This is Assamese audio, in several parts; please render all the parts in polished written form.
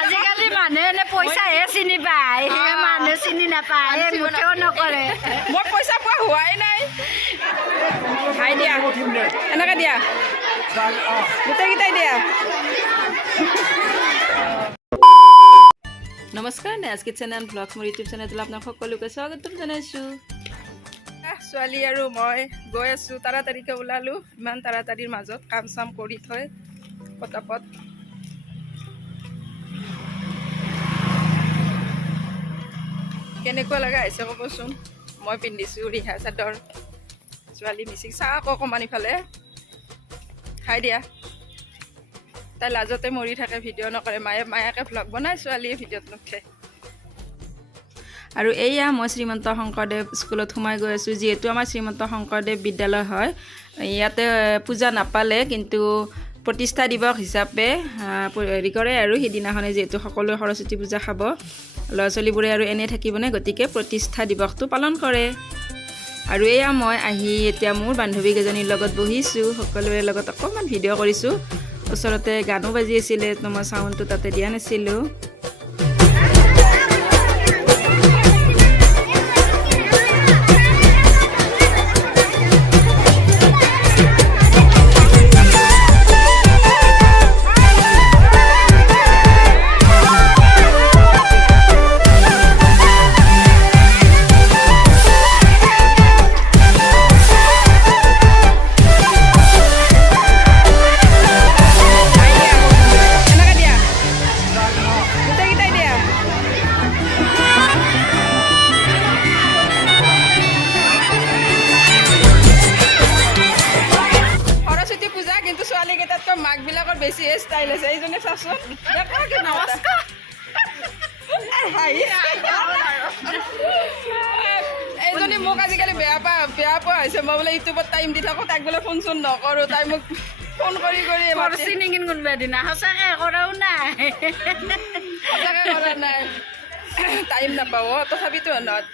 আজিকালি মানুহে এনে পইচাহে চিনি পায়, মানুহে চিনি নাপায়, মুঠেও নকৰে। মই পইচা পোৱা হোৱাই নাই। খাই দিয়া এনেকৈ দিয়া গোটেইকেইটাই দিয়া। নমস্কাৰ, নেজ কিটচেন এণ্ড ব্লগছ মোৰ ইউটিউব চেনেলটোলৈ আপোনাক সকলোকে স্বাগতম জনাইছোঁ। ছোৱালী আৰু মই গৈ আছোঁ, তাড়াতাড়িকৈ ওলালোঁ। ইমান তাড়াতাড়িৰ মাজত কাম চাম কৰি থৈ পটাপট কেনেকুৱা লগা হৈছে ক'বচোন। মই পিন্ধিছোঁ ৰিহা চাদৰ, ছোৱালী মিচিং। চাহ আকৌ অকণমান ইফালে খাই দিয়া। তাই লাজতে মৰি থাকে, ভিডিঅ' নকৰে। মায়াকে ভ্লগ বনাই, ছোৱালীয়ে ভিডিঅ'ত নুঠে। আৰু এয়া মই শ্ৰীমন্ত শংকৰদেৱ স্কুলত সোমাই গৈ আছোঁ। যিহেতু আমাৰ শ্ৰীমন্ত শংকৰদেৱ বিদ্যালয় হয়, ইয়াতে পূজা নাপালে কিন্তু প্ৰতিষ্ঠা দিৱস হিচাপে হেৰি কৰে আৰু সিদিনাখনে যিহেতু সকলোৱে সৰস্বতী পূজা খাব, ল'ৰা ছোৱালীবোৰে আৰু এনেই থাকিবনে, গতিকে প্ৰতিষ্ঠা দিৱসটো পালন কৰে। আৰু এয়া মই আহি এতিয়া মোৰ বান্ধৱীকেইজনীৰ লগত বহিছোঁ, সকলোৰে লগত অকণমান ভিডিঅ' কৰিছোঁ। ওচৰতে গানো বাজি আছিলে, তো মই চাউণ্ডটো তাতে দিয়া নাছিলোঁ। মাকবিলাকৰ বেছি ষ্টাইল আছে। এইজনে চাচোন, এইজনী মোক আজিকালি বেয়া পোৱা হৈছে। মই বোলে ইউটিউবত টাইম দি থাকোঁ, তাইক বোলে ফোন চোন নকৰোঁ। তাই মোক ফোন কৰি কোনোবা দিনা সঁচাকৈ কৰাও নাই, সঁচাকৈ কৰা নাই, টাইম নাপাওঁ। তথাপিতো নহয়,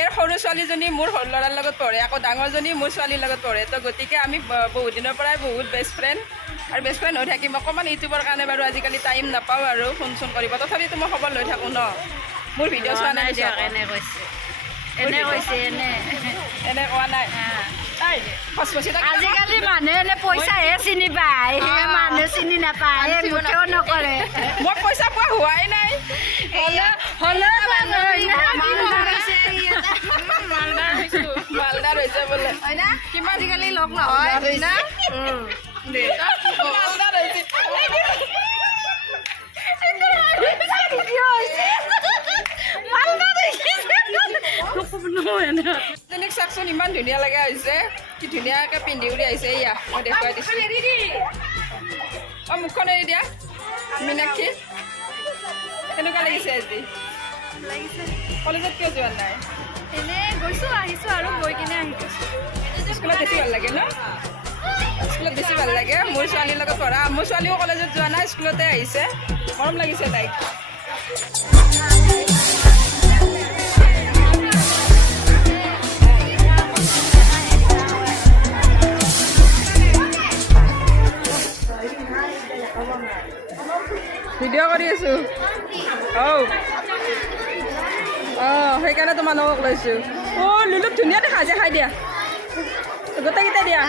এই সৰু ছোৱালীজনী মোৰ সৰু ল'ৰাৰ লগত পঢ়ে, আকৌ ডাঙৰজনী মোৰ ছোৱালীৰ লগত পঢ়ে। তো গতিকে আমি বহুত দিনৰ পৰাই বহুত বেষ্ট ফ্ৰেণ্ড আৰু বেষ্ট ফ্ৰেণ্ড হৈ থাকিম। অকণমান ইউটিউবৰ কাৰণে বাৰু আজিকালি টাইম নাপাওঁ আৰু ফোন চোন কৰিব। তথাপিতো মই খবৰ লৈ থাকোঁ ন। মোৰ ভিডিঅ' চোৱা নাই দিয়ক। এনে কোৱা নাই। আজিকালি মানুহে এনে পইচাহে চিনি পায়, মানুহে চিনি নাপায়, মুঠেও নকৰে। মই পইচা পোৱা হোৱাই নাই। মালদাৰ হৈছে বোলে, কিমান আজিকালি লগ নহয় না। চাকচোন ইমান ধুনীয়া লগা হৈছে, কি ধুনীয়াকৈ পিন্ধি উৰি আহিছে। এয়া মই দেখুৱাই দিছোঁ। অঁ, মুখখন এৰি দিয়া। মীনাক্ষী কেনেকুৱা লাগিছে আজি? কলেজত কিয় যোৱা নাই? এনেই গৈছোঁ, আহিছোঁ আৰু গৈ কিনে আহিছোঁ। স্কুলত বেছি ভাল লাগে ন? স্কুলত বেছি ভাল লাগে। মোৰ ছোৱালীৰ লগত পঢ়া, মোৰ ছোৱালীও কলেজত যোৱা নাই, স্কুলতে আহিছে। মৰম লাগিছে তাইক। ভিডিঅ' কৰি আছোঁ। সেইকাৰণে তো মানুহক লৈছোঁ। লুলুক ধুনীয়া দেখা আছে, খাই দিয়া গোটেইকেইটা দিয়া।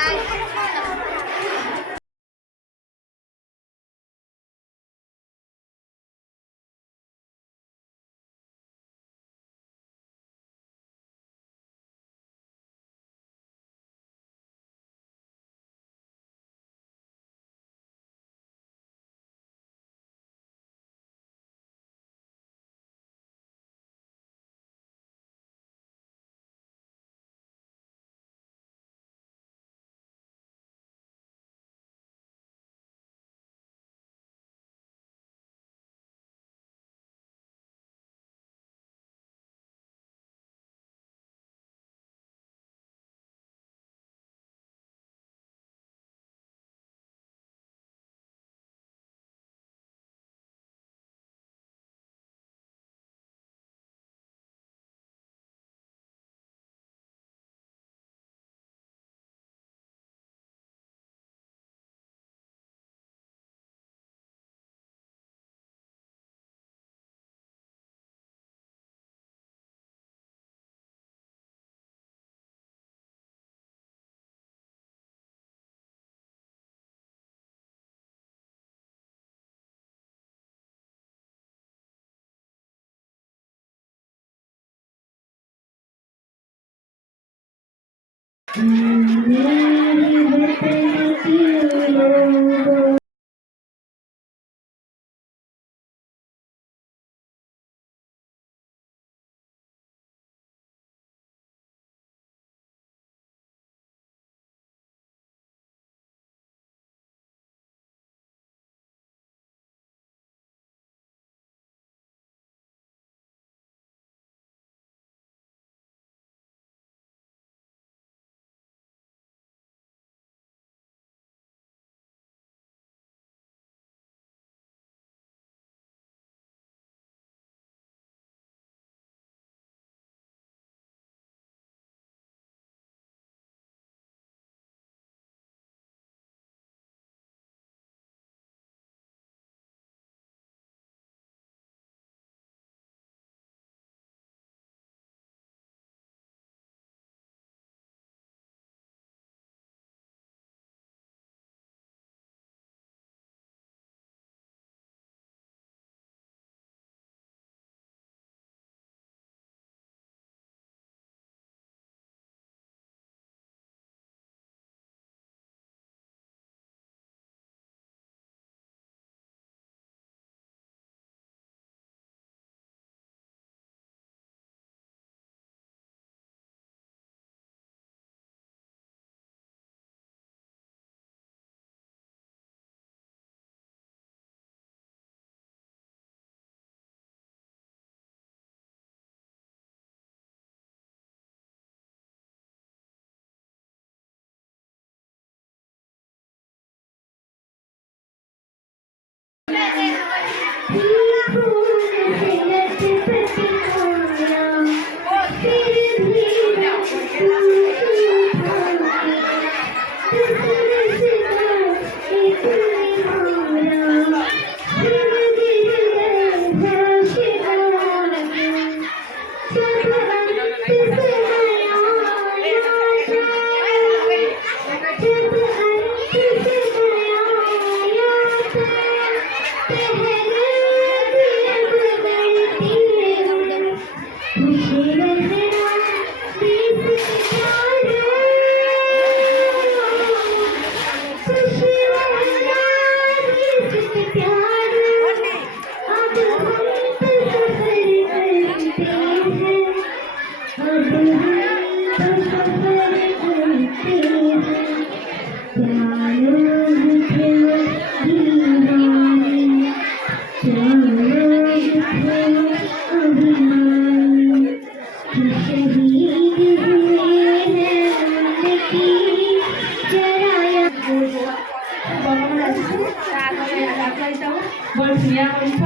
বৰ ধুনীয়া কৰিছ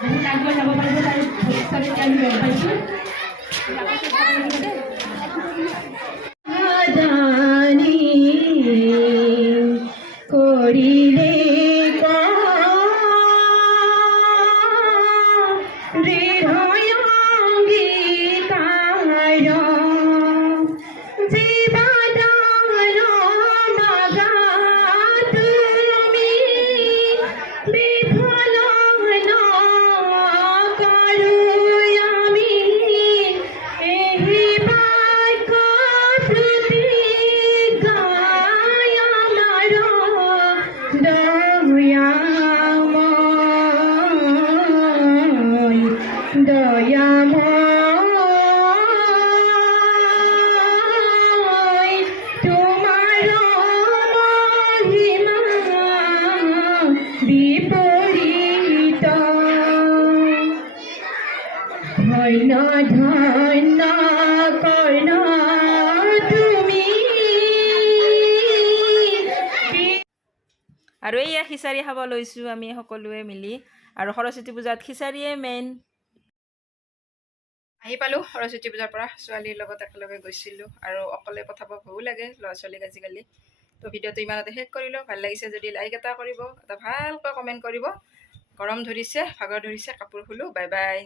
বহুত আগুৱাই যাব পাৰিব তাই ভৱিষ্যতে আমি গম পাইছোঁ কৰিলে ধন্য কৰ্ণ তুমি আৰু এইয়া খিচাৰি খাব লৈছোঁ আমি সকলোৱে মিলি আৰু সৰস্বতী পূজাত খিচাৰিয়ে মেইন আহি পালোঁ সৰস্বতী পূজাৰ পৰা ছোৱালীৰ লগত একেলগে গৈছিলোঁ আৰু অকলে পঠাব ভয়ো লাগে ল'ৰা ছোৱালীক আজিকালি তো ভিডিঅ'টো ইমানতে শেষ কৰিলোঁ ভাল লাগিছে যদি লাইক এটা কৰিব এটা ভালকৈ কমেণ্ট কৰিব গৰম ধৰিছে ভাগৰ ধৰিছে কাপোৰ খুলোঁ বাই বাই